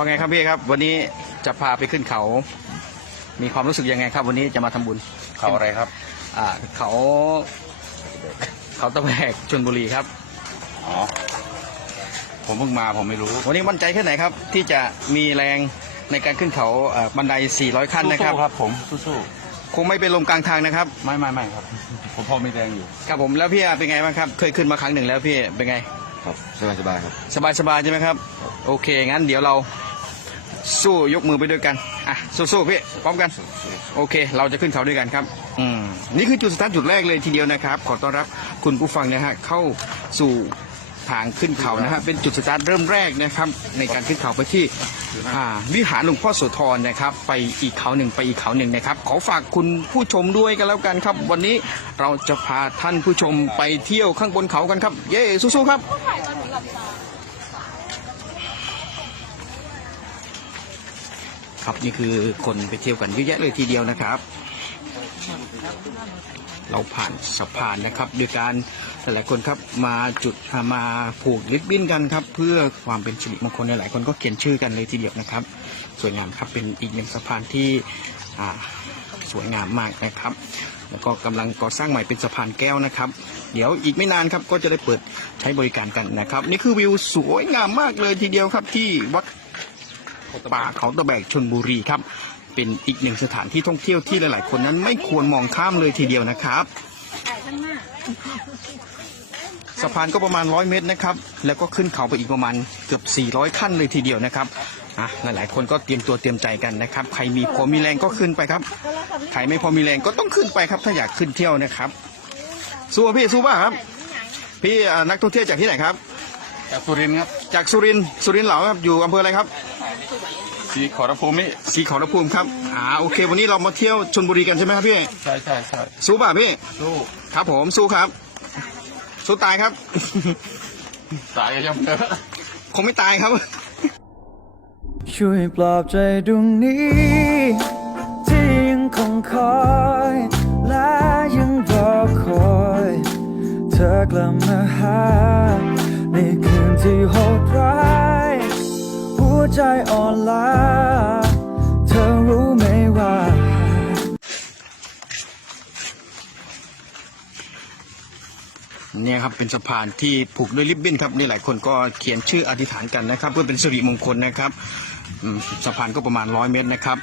ว่าไงครับพี่ครับ วันนี้จะพาไปขึ้นเขา มีความรู้สึกยังไงครับ วันนี้จะมาทำบุญเขาอะไรครับ อ่าเขา เขาตะแบกชลบุรีครับอ๋อผมเพิ่งมาผมไม่รู้ วันนี้มั่นใจแค่ไหนครับ ที่จะมีแรงในการขึ้นเขาอ่าบันได 400 ขั้นนะครับสู้ๆครับ ผมสู้คงไม่เป็นลมกลางทางนะครับๆไม่ไม่ไม่ครับ ผมพอมีแรงอยู่ ครับผมแล้วพี่อาเป็นไงบ้างครับ เคยขึ้นมาครั้งหนึ่งแล้วพี่เป็นไงครับสบายสบายครับ สบายสบายใช่ไหมครับ โอเค งั้นเดี๋ยวเรา สู้ยกมือไปด้วยกันอะสู้ๆพี่พร้อมกัน โอเค เราจะขึ้นเขาด้วยกันครับอืมนี่คือจุดสตาร์ทจุดแรกเลยทีเดียวนะครับ ขอต้อนรับคุณผู้ฟังนะฮะเข้าสู่ทางขึ้นเขานะฮะเป็นจุดสตาร์ทเริ่มแรกนะครับ ในการขึ้นเขาไปที่อ่าวิหารหลวงพ่อโสธรนะครับ ไปอีกเขาหนึ่งไปอีกเขาหนึ่งนะครับ ขอฝากคุณผู้ชมด้วยกันแล้วกันครับ วันนี้เราจะพาท่านผู้ชมไปเที่ยวข้างบนเขากันครับ เย้สู้ๆครับ ครับนี่คือคนไปเที่ยวกันเยอะแยะเลยทีเดียวนะครับ เราผ่านสะพานนะครับด้วยการหลายๆคนครับมาจุดมาผูกลิบบิ้นกันครับ เพื่อความเป็นสิริมงคลหลายคนก็เขียนชื่อกันเลยทีเดียวนะครับ สวยงามครับเป็นอีกหนึ่งสะพานที่สวยงามมากนะครับ แล้วก็กำลังก่อสร้างใหม่เป็นสะพานแก้วนะครับ เดี๋ยวอีกไม่นานครับก็จะได้เปิดใช้บริการกันนะครับ นี่คือวิวสวยงามมากเลยทีเดียวครับที่วัด ป่าเขาตะแบกชนบุรีครับ เป็นอีกหนึ่งสถานที่ท่องเที่ยวที่หลาย ๆ คนนั้นไม่ควรมองข้ามเลยทีเดียวนะครับสะพานก็ประมาณ 100 เมตรนะครับ แล้วก็ขึ้นเขาไปอีกประมาณเกือบ 400 ขั้นเลยทีเดียวนะครับอะหลายๆ คนก็เตรียมตัวเตรียมใจกันนะครับ ใครมีพอมีแรงก็ขึ้นไปครับ ใครไม่พอมีแรงก็ต้องขึ้นไปครับ ถ้าอยากขึ้นเที่ยวนะครับ สู้ป่ะพี่สู้ป่ะครับ พี่อ่านักท่องเที่ยวจากที่ไหนครับ จากสุรินทร์ครับ จากสุรินทร์สุรินทร์เหลาครับ อยู่อำเภออะไรครับ สีขอรภูมินี่สีขอรภูมิครับอ่าโอเค วันนี้เรามาเที่ยวชนบุรีกันใช่ไหมครับพี่ใช่ใช่ใช่สู้ป่ะพี่สู้ครับผมสู้ครับ สู้ตายครับสายยังเยอะคงไม่ตายครับ ช่วยปลอบใจดวงนี้ที่ยังคงคอยและยังรอคอย เธอกลับมาหาในคืนที่โหดร้ายหั วใจอ่อนล้า เธอรู้ไหมว่า เนี่ยครับเป็นสะพานที่ผูกด้วยริบบิ้นครับนี่หลายคนก็เขียนชื่ออธิษฐานกันนะครับ เพื่อเป็นสิริมงคลนะครับอืมสะพานก็ประมาณร้อยเมตรนะครับ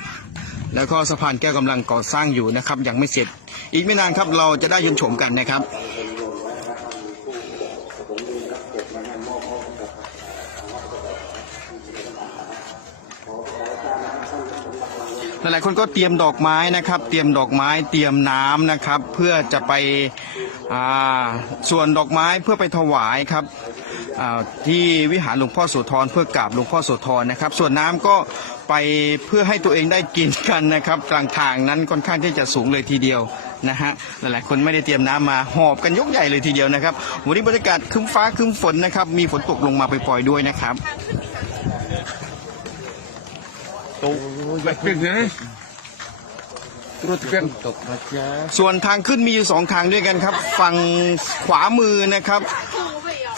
แล้วก็สะพานแก้วกำลังก่อสร้างอยู่นะครับ ยังไม่เสร็จ อีกไม่นานครับเราจะได้ยนต์โฉมกันนะครับ หลายๆคนก็เตรียมดอกไม้นะครับ เตรียมดอกไม้เตรียมน้ำนะครับ เพื่อจะไปส่วนดอกไม้เพื่อไปถวายครับที่วิหารหลวงพ่อโสธรเพื่อกราบหลวงพ่อโสธรนะครับ ส่วนน้ำก็ไปเพื่อให้ตัวเองได้กินกันนะครับกลางทางนั้นค่อนข้างที่จะสูงเลยทีเดียวนะฮะหลายๆคนไม่ได้เตรียมน้ำมาหอบกันยกใหญ่เลยทีเดียวนะครับวันนี้บรรยากาศคึ้มฟ้าคึ้มฝนนะครับ มีฝนตกลงมาปล่อยๆด้วยนะครับ ไปขึ้นเลยรถเครื่องตกนะจ๊ะส่วนทางขึ้นมีอยู่สองทางด้วยกันครับ ฝั่งขวามือนะครับ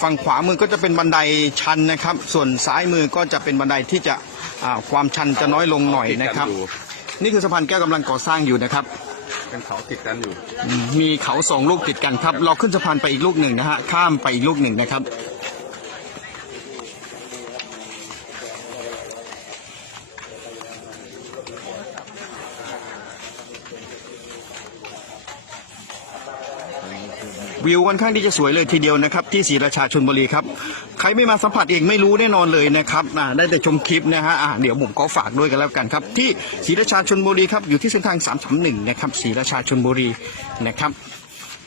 ฝั่งขวามือก็จะเป็นบันไดชันนะครับ ส่วนซ้ายมือก็จะเป็นบันไดที่จะอ่าความชันจะน้อยลงหน่อยนะครับ นี่คือสะพานแก้วกำลังก่อสร้างอยู่นะครับ เป็นเขาติดกันอยู่อืมมีเขาสองลูกติดกันครับ เราขึ้นสะพานไปอีกลูกหนึ่งนะฮะ ข้ามไปอีกลูกหนึ่งนะครับ วิวค่อนข้างที่จะสวยเลยทีเดียวนะครับ ที่ศรีราชาชนบุรีครับ ใครไม่มาสัมผัสเองไม่รู้แน่นอนเลยนะครับอ่าได้แต่ชมคลิปนะฮะอ่าเดี๋ยวผมก็ฝากด้วยกันแล้วกันครับ ที่ศรีราชาชนบุรีครับอยู่ที่เส้นทาง 331 นะครับศรีราชาชนบุรีนะครับ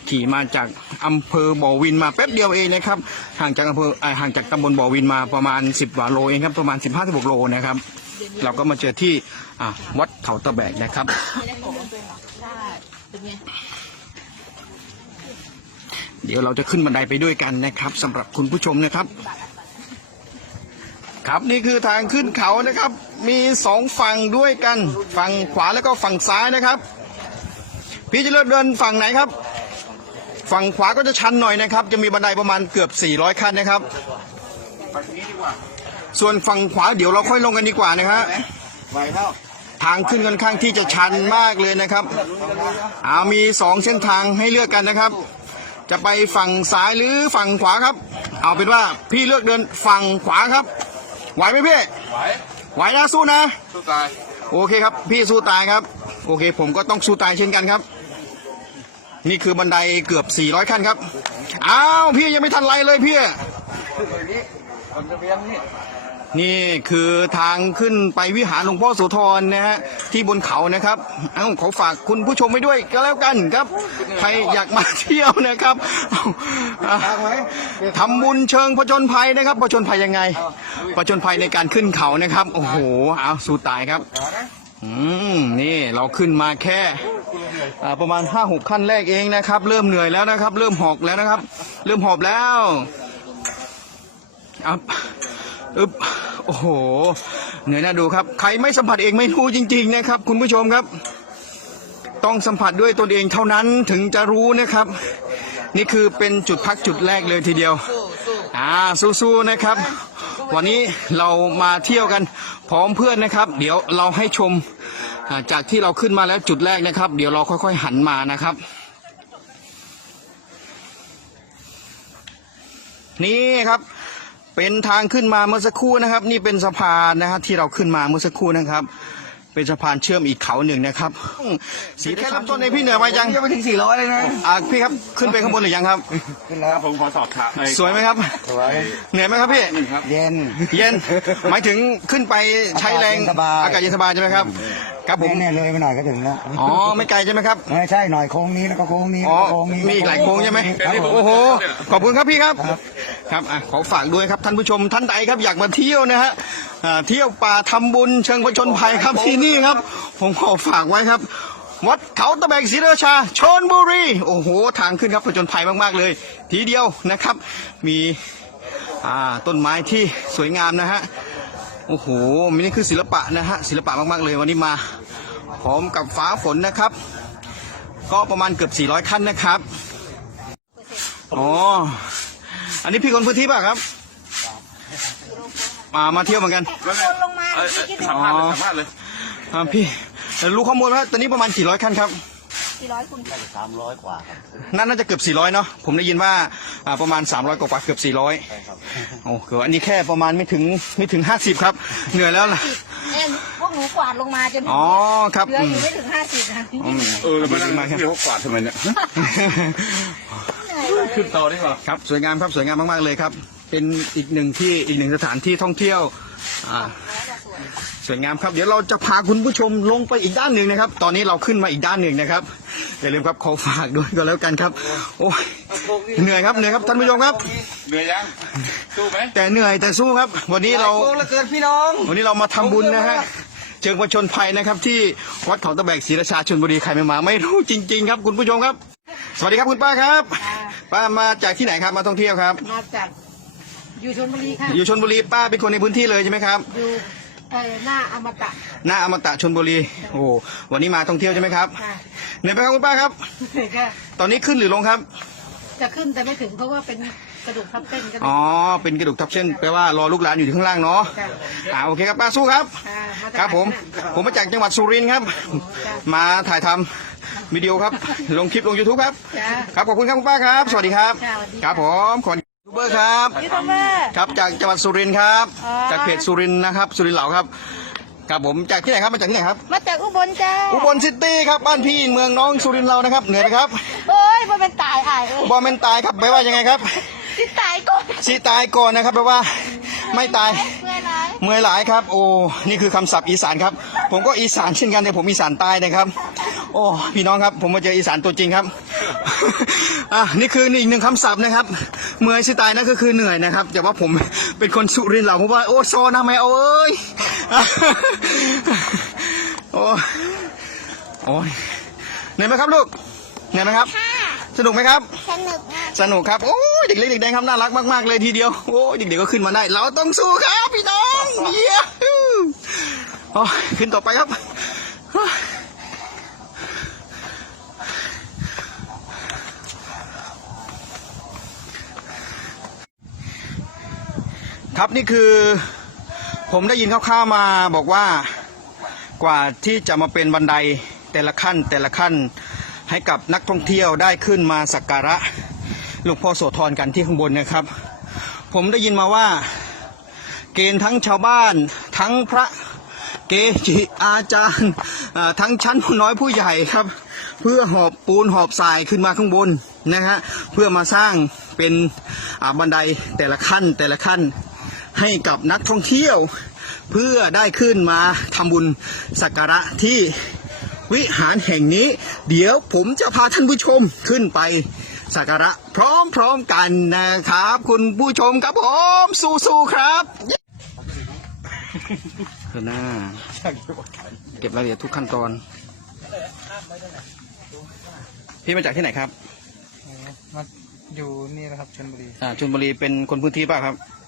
ขี่มาจากอำเภอบ่อวินมาแป๊บเดียวเองนะครับห่างจากอำเภอห่างจากตำบลบ่อวินมาประมาณ 10กว่าโลเองครับประมาณ 15-16 โลนะครับ เราก็มาเจอที่วัดเขาตะแบกนะครับเเดี๋ยวเราจะขึ้นบันไดไปด้วยกันนะครับสำหรับคุณผู้ชมนะครับ ครับนี่คือทางขึ้นเขานะครับ มีสองฝั่งด้วยกัน ฝั่งขวาแล้วก็ฝั่งซ้ายนะครับ พี่จะเลือกเดินฝั่งไหนครับ ฝั่งขวาก็จะชันหน่อยนะครับ จะมีบันไดประมาณเกือบ 400 ขั้นนะครับ ส่วนฝั่งขวาเดี๋ยวเราค่อยลงกันดีกว่านะครับทางขึ้นค่อนข้างที่จะชันมากเลยนะครับอามีสองเส้นทางให้เลือกกันนะครับ จะไปฝั่งซ้ายหรือฝั่งขวาครับ เอาเป็นว่าพี่เลือกเดินฝั่งขวาครับ ไหวไหมพี่ ไหว ไหวนะสู้นะ สู้ตาย โอเคครับ พี่สู้ตายครับ โอเค ผมก็ต้องสู้ตายเช่นกันครับ นี่คือบันไดเกือบ 400 ขั้นครับ อ้าวพี่ยังไม่ทันไรเลยพี่ขึ้นไปนี้บนระเบียงนี่ นี่คือทางขึ้นไปวิหารหลวงพ่อโสธรนะฮะที่บนเขานะครับ เอ้าขอฝากคุณผู้ชมไว้ด้วยก็แล้วกันครับ ใครอยากมาเที่ยวนะครับเอาอะทางไหมทำบุญเชิงผจญภัยนะครับผจญภัยยังไงผจญภัยในการขึ้นเขานะครับ โอ้โหเอาสู้ตายครับอืมนี่เราขึ้นมาแค่อ่าประมาณห้าหกขั้นแรกเองนะครับ เริ่มเหนื่อยแล้วนะครับ เริ่มหอกแล้วนะครับ เริ่มหอบแล้วอับ อึบโอ้โห เหนื่อยน่าดูครับ ใครไม่สัมผัสเองไม่รู้จริง ๆ นะครับ คุณผู้ชมครับ ต้องสัมผัสด้วยตนเองเท่านั้นถึงจะรู้นะครับ นี่คือเป็นจุดพักจุดแรกเลยทีเดียว อ่าสู้ๆนะครับ วันนี้เรามาเที่ยวกันพร้อมเพื่อนนะครับ เดี๋ยวเราให้ชมจากที่เราขึ้นมาแล้วจุดแรกนะครับ เดี๋ยวเราค่อย ๆ หันมานะครับ นี่ครับ เป็นทางขึ้นมาเมื่อสักครู่นะครับ นี่เป็นสะพานนะครับที่เราขึ้นมาเมื่อสักครู่นะครับ เป็นสะพานเชื่อมอีกเขาหนึ่งนะครับสีแค่ลำต้นในพี่เหนือไปยังยังไม่ถึงสี่ร้อยเลยนะอ่าพี่ครับขึ้นไปข้างบนหรือยังครับ ขึ้นแล้วผมขอสอบถามสวยไหมครับสวยเหนื่อยไหมครับพี่ครับเย็นเย็นหมายถึงขึ้นไปใช้แรงอากาศเย็นสบายอากาศเย็นสบายใช่ไหมครับครับผม เนี่ยเลยไปหน่อยก็ถึงแล้วอ๋อไม่ไกลใช่ไหมครับ ไม่ใช่หน่อยโค้งนี้แล้วก็โค้งนี้อ๋อโค้งนี้มีอีกหลายโค้งใช่ไหมครับผม โอ้โห ขอบคุณครับพี่ครับ ครับอะขอฝากด้วยครับท่านผู้ชมท่านใดครับอยากมาเที่ยวนะฮะอ่าเที่ยวป่าทำบุญเชิงผจญภัยครับที่นี่ครับ ผมขอฝากไว้ครับ วัดเขาตะแบกศรีราชาชนบุรี โอ้โห ทางขึ้นครับผจญภัยมาก ๆ เลย ทีเดียวนะครับ มี อ่าต้นไม้ที่สวยงามนะฮะ โอ้โหมันนี่คือศิลปะนะฮะศิลปะมากๆเลยวันนี้มาพร้อมกับฟ้าฝนนะครับ ก็ประมาณเกือบ 400 ขั้นนะครับอ๋ออันนี้พี่คนพื้นที่ป่ะครับมามาเที่ยวเหมือนกันคนลงมาไม่คิดถึงอ๋อสัมภาษณ์เลยอ่าพี่รู้ข้อมูลว่าตอนนี้ประมาณกี่ร้อยขั้นครับ สี่ร้อยคุณสามร้อยกว่าครับนั่นน่าจะเกือบ400เนาะผมได้ยินว่าอ่าประมาณ300กว่าๆเกือบ400โอ้เกือบอันนี้แค่ประมาณไม่ถึงไม่ถึง50ครับ เหนื่อยแล้วล่ะเอ็นพวกหนูกวาดลงมาจนอ๋อครับเหลืออือมยู่ไม่ถึงห้าสิบนะอืม เออแล้วมานั่งเที่ยวกวาดทำไมเนี่ยขึ้นต่อดีกว่า ครับสวยงามครับสวยงามมากๆเลยครับ เป็นอีกหนึ่งที่อีกหนึ่งสถานที่ท่องเที่ยวอ่า สวยงามครับเดี๋ยวเราจะพาคุณผู้ชมลงไปอีกด้านหนึ่งนะครับ ตอนนี้เราขึ้นมาอีกด้านหนึ่งนะครับอย่าลืมครับขอฝากด้วยก็แล้วกันครับ โอ้ยเหนื่อยครับเหนื่อยครับท่านผู้ชมครับ เหนื่อยยังสู้ไหมแต่เหนื่อยแต่สู้ครับ วันนี้เราโกงเหลือเกินพี่น้องวันนี้เรามาทำบุญนะฮะเชิงประชนภัยนะครับ ที่วัดเขาตะแบกศรีราชาชนบุรีใครไม่มา ไม่รู้จริง ๆ ครับ คุณผู้ชมครับ สวัสดีครับคุณป้าครับ ป้ามาจากที่ไหนครับมาท่องเที่ยวครับมาจากอยู่ชลบุรีค่ะอยู่ชนบุรีป้าเป็นคนในพื้นที่เลยใช่ไหมครับอยู่ เออหน้าอมตะหน้าอมตะชนบุรี โอ้โหวันนี้มาท่องเที่ยวใช่ไหมครับค่ะเหนื่อยไหมครับคุณป้าครับ ค่ะตอนนี้ขึ้นหรือลงครับ จะขึ้นแต่ไม่ถึงเพราะว่าเป็นกระดูกทับเส้นกันอ๋อ เป็นกระดูกทับเส้นแปลว่ารอลูกหลานอยู่ที่ข้างล่างเนาะค่ะอ่าโอเคครับป้าสู้ครับค่ะมาจากครับผมไหนน่ะผมมาจากจังหวัดสุรินทร์ครับ มาถ่ายทำวิดีโอครับ ลงคลิปลง YouTube ครับ จ้าครับขอบคุณครับคุณป้าครับ สวัสดีครับค่ะสวัสดีคค่ะรับผมขอยูทูบ เบอร์ครับยูทูบเบอร์ ครับจากจังหวัดสุรินทร์ครับ อ๋อ จากเพจสุรินทร์นะครับ สุรินทร์เหลาครับครับผมจากที่ไหนครับมาจากที่ไหนครับมาจากอุบลจ้าอุบลซิตี้ครับบ้านพี่เมืองน้องสุรินทร์เรานะครับเหนื่อยไหมครับเอ้ยมันเป็นตายอ่ายเอ้ยบอมเมนตายครับแปลว่ายังไงครับที่ตายก่อนซีตายก่อนนะครับแปลว่าไม่ตาย เมื่อไรเมื่อยหลายครับ โอ้นี่คือคำศัพท์อีสานครับ ผมก็อีสานเช่นกันแต่ผมอีสานใต้นะครับ โอ้พี่น้องครับ ผมมาเจออีสานตัวจริงครับ อะนี่คืออีกหนึ่งคำศัพท์นะครับ เมื่อยสิตายนั่นก็คือเหนื่อยนะครับแต่ว่าผมเป็นคนสุรินทร์เราเพราะว่าโอ้โซนะแม่เอาเอ้ยโอ้โอ้ยเหนื่อยไหมครับลูกเหนื่อยไหมครับ สนุกไหมครับ สนุกมากสนุกครับโอ้ยเด็กเล็กเด็กแดงครับน่ารักมากๆเลยทีเดียวโอ้ยเด็กๆก็ขึ้นมาได้ เราต้องสู้ครับพี่น้องเยี่ยมโอ้ยขึ้นต่อไปครับ ครับนี่คือผมได้ยินคร่าวๆมาบอกว่ากว่าที่จะมาเป็นบันไดแต่ละขั้นแต่ละขั้นให้กับนักท่องเที่ยวได้ขึ้นมาสักการะหลวงพ่อโสธรกันที่ข้างบนนะครับ ผมได้ยินมาว่า เกณฑ์ทั้งชาวบ้าน ทั้งพระเกจิอาจารย์ทั้งชั้นผู้น้อยผู้ใหญ่ครับ เพื่อหอบปูนหอบทรายขึ้นมาข้างบนนะฮะเพื่อมาสร้างเป็นบันไดแต่ละขั้นแต่ละขั้น ให้กับนักท่องเที่ยว เพื่อได้ขึ้นมาทำบุญสักการะที่วิหารแห่งนี้ เดี๋ยวผมจะพาท่านผู้ชมขึ้นไปสักการะพร้อมๆกันนะครับ คุณผู้ชมครับผมสู้ๆครับเธอหน้าเก็บรายละเอียดทุกขั้นตอน พี่มาจากที่ไหนครับ มาอยู่นี่นะครับชลบุรี อ่าชลบุรีเป็นคนพื้นที่ป่ะครับเอ่อ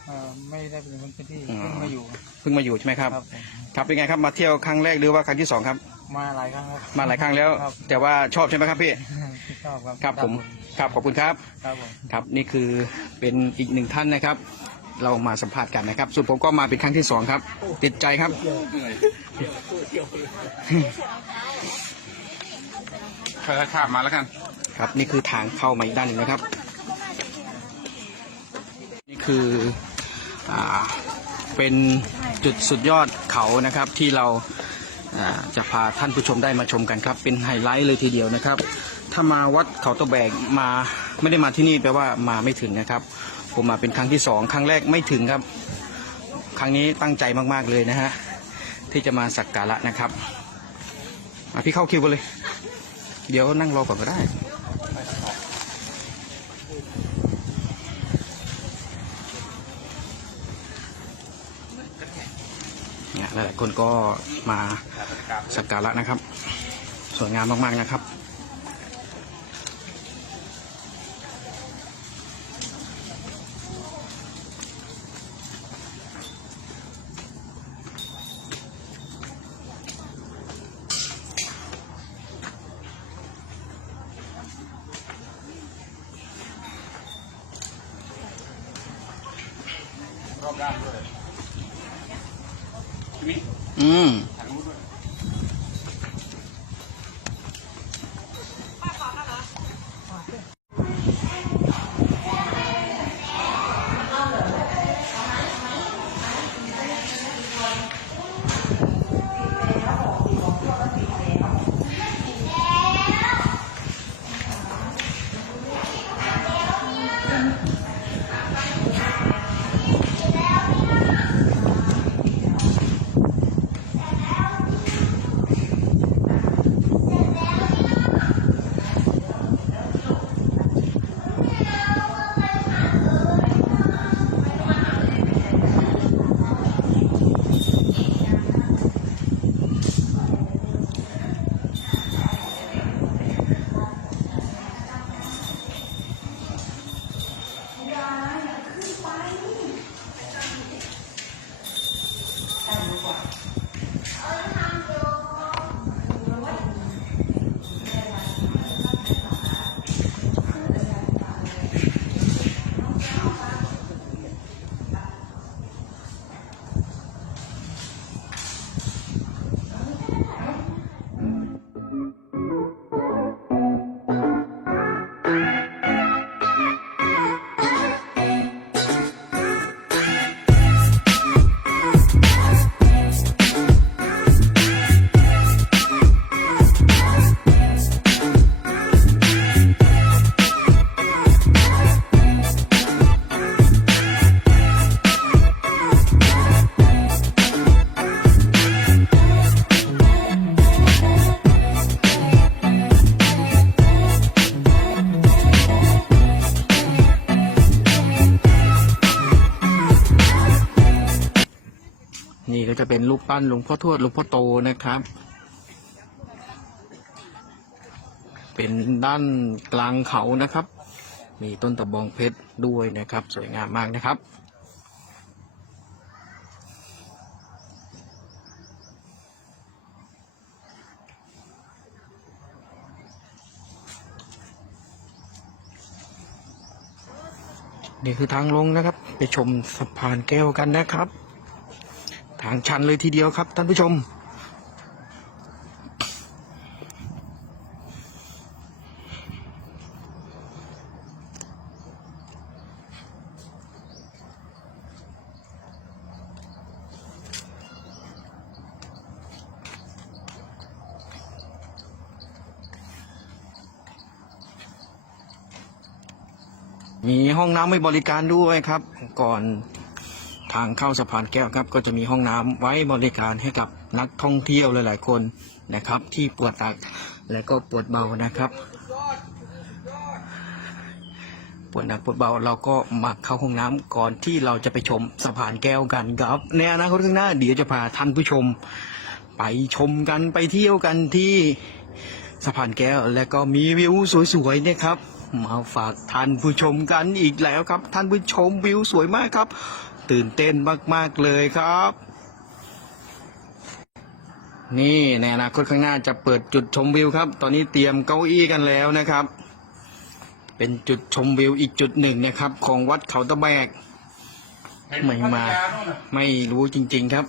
ไม่ได้เป็นคนพื้นที่อ๋อเพิ่งมาอยู่ เพิ่งมาอยู่ใช่ไหมครับ ครับผมครับเป็นไงครับมาเที่ยวครั้งแรกหรือว่าครั้งที่สองครับ มาหลายครั้งครับ มาหลายครั้งแล้ว ครับ แต่ว่าชอบใช่ไหมครับพี่ ชอบครับครับผมครับขอบคุณครับ ครับผม ครับนี่คือเป็นอีกหนึ่งท่านนะครับ เรามาสัมภาษณ์กันนะครับ ส่วนผมก็มาเป็นครั้งที่สองครับ ติดใจครับค่อยๆข้ามมาแล้วกัน ครับ นี่คือทางเข้ามาอีกด้านหนึ่งนะครับ นี่คืออ่า เป็นจุดสุดยอดเขานะครับที่เราจะพาท่านผู้ชมได้มาชมกันครับ เป็นไฮไลท์เลยทีเดียวนะครับ ถ้ามาวัดเขาตะแบกมาไม่ได้มาที่นี่แปลว่ามาไม่ถึงนะครับ ผมมาเป็นครั้งที่สองครั้งแรกไม่ถึงครับ ครั้งนี้ตั้งใจมากๆเลยนะฮะที่จะมาสักการะนะครับพี่เข้าคิวไปเลย เดี๋ยวนั่งรอก่อนก็ได้ เนี่ยหลายๆ คนก็มาสักการะนะครับ สวยงามมากๆนะครับ ก็จะเป็นรูปปั้นหลวงพ่อทวดหลวงพ่อโตนะครับ เป็นด้านกลางเขานะครับ มีต้นตะบองเพชรด้วยนะครับ สวยงามมากนะครับนี่คือทางลงนะครับ ไปชมสะพานแก้วกันนะครับ ทางชันเลยทีเดียวครับ ท่านผู้ชม มีห้องน้ำไว้บริการด้วยครับ ก่อน ทางเข้าสะพานแก้วครับ ก็จะมีห้องน้ำไว้บริการให้กับนักท่องเที่ยวหลาย ๆ คนนะครับ ที่ปวดหนักและก็ปวดเบานะครับ ปวดหนักปวดเบาเราก็มาเข้าห้องน้ำก่อนที่เราจะไปชมสะพานแก้วกันครับ ในอนาคตข้างหน้าเดี๋ยวจะพาท่านผู้ชม ไปชมกันไปเที่ยวกันที่สะพานแก้วและก็มีวิวสวยๆนะครับมาฝากท่านผู้ชมกันอีกแล้วครับ ท่านผู้ชมวิวสวยมากครับ ตื่นเต้นมาก ๆ เลยครับ นี่ในอนาคตข้างหน้าจะเปิดจุดชมวิวครับ ตอนนี้เตรียมเก้าอี้กันแล้วนะครับ เป็นจุดชมวิวอีกจุดหนึ่งนะครับ ของวัดเขาตะแบกไม่มา ไม่รู้จริง ๆครับ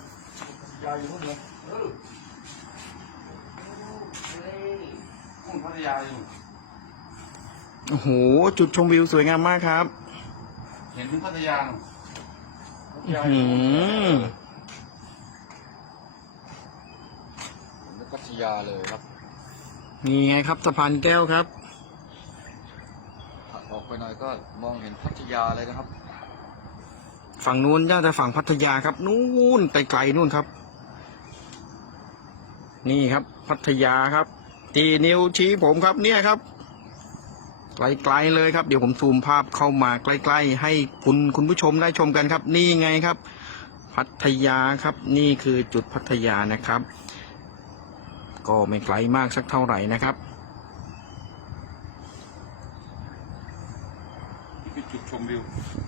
โอ้โห จุดชมวิวสวยงามมากครับ เห็นถึงพัทยา หือพัทยาเลยครับ นี่ไงครับสะพานแก้วครับถัดออกไปหน่อยก็มองเห็นพัทยาเลยนะครับ ฝั่งนู้นน่าจะฝั่งพัทยาครับ นู่นไกลๆนู่นครับ นี่ครับ พัทยาครับ ตีนิ้วชี้ผมครับเนี่ยครับ ไกลๆเลยครับ เดี๋ยวผมซูมภาพเข้ามาใกล้ๆ ให้คุณคุณผู้ชมได้ชมกันครับ นี่ไงครับ พัทยาครับ นี่คือจุดพัทยานะครับ ก็ไม่ไกลมากสักเท่าไหร่นะครับนี่เป็นจุดชมวิว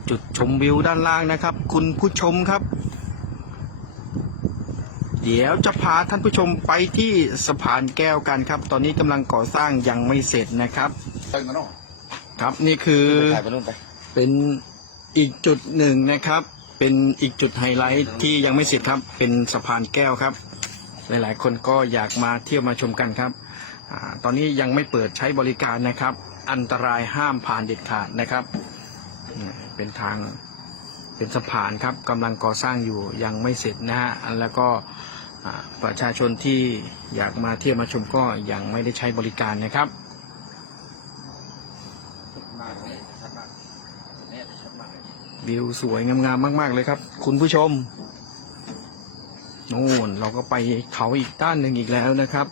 จุดชมวิวด้านล่างนะครับ คุณผู้ชมครับ เดี๋ยวจะพาท่านผู้ชมไปที่สะพานแก้วกันครับ ตอนนี้กำลังก่อสร้างยังไม่เสร็จนะครับไปกันเนาะครับนี่คือถ่ายไปนู่นไป เป็นอีกจุดหนึ่งนะครับ เป็นอีกจุดไฮไลท์ที่ยังไม่เสร็จครับ เป็นสะพานแก้วครับ หลายๆ คนก็อยากมาเที่ยวมาชมกันครับอาตอนนี้ยังไม่เปิดใช้บริการนะครับ อันตรายห้ามผ่านเด็ดขาดนะครับอืมเป็นทางเป็นสะพานครับกำลังก่อสร้างอยู่ยังไม่เสร็จนะฮะแล้วก็ ประชาชนที่อยากมาเที่ยวมาชมก็ยังไม่ได้ใช้บริการนะครับวิวสวยงามๆมาก ๆ เลยครับ คุณผู้ชมนู่นเราก็ไปเขาอีกด้านหนึ่งอีกแล้วนะครับ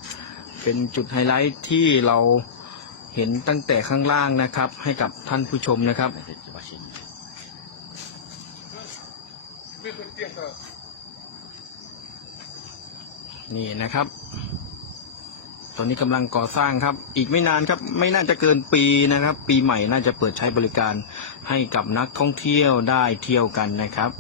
เป็นจุดไฮไลท์ที่เราเห็นตั้งแต่ข้างล่างนะครับ ให้กับท่านผู้ชมนะครับ นี่นะครับ ตอนนี้กำลังก่อสร้างครับ อีกไม่นานครับ ไม่น่าจะเกินปีนะครับ ปีใหม่น่าจะเปิดใช้บริการให้กับนักท่องเที่ยวได้เที่ยวกันนะครับ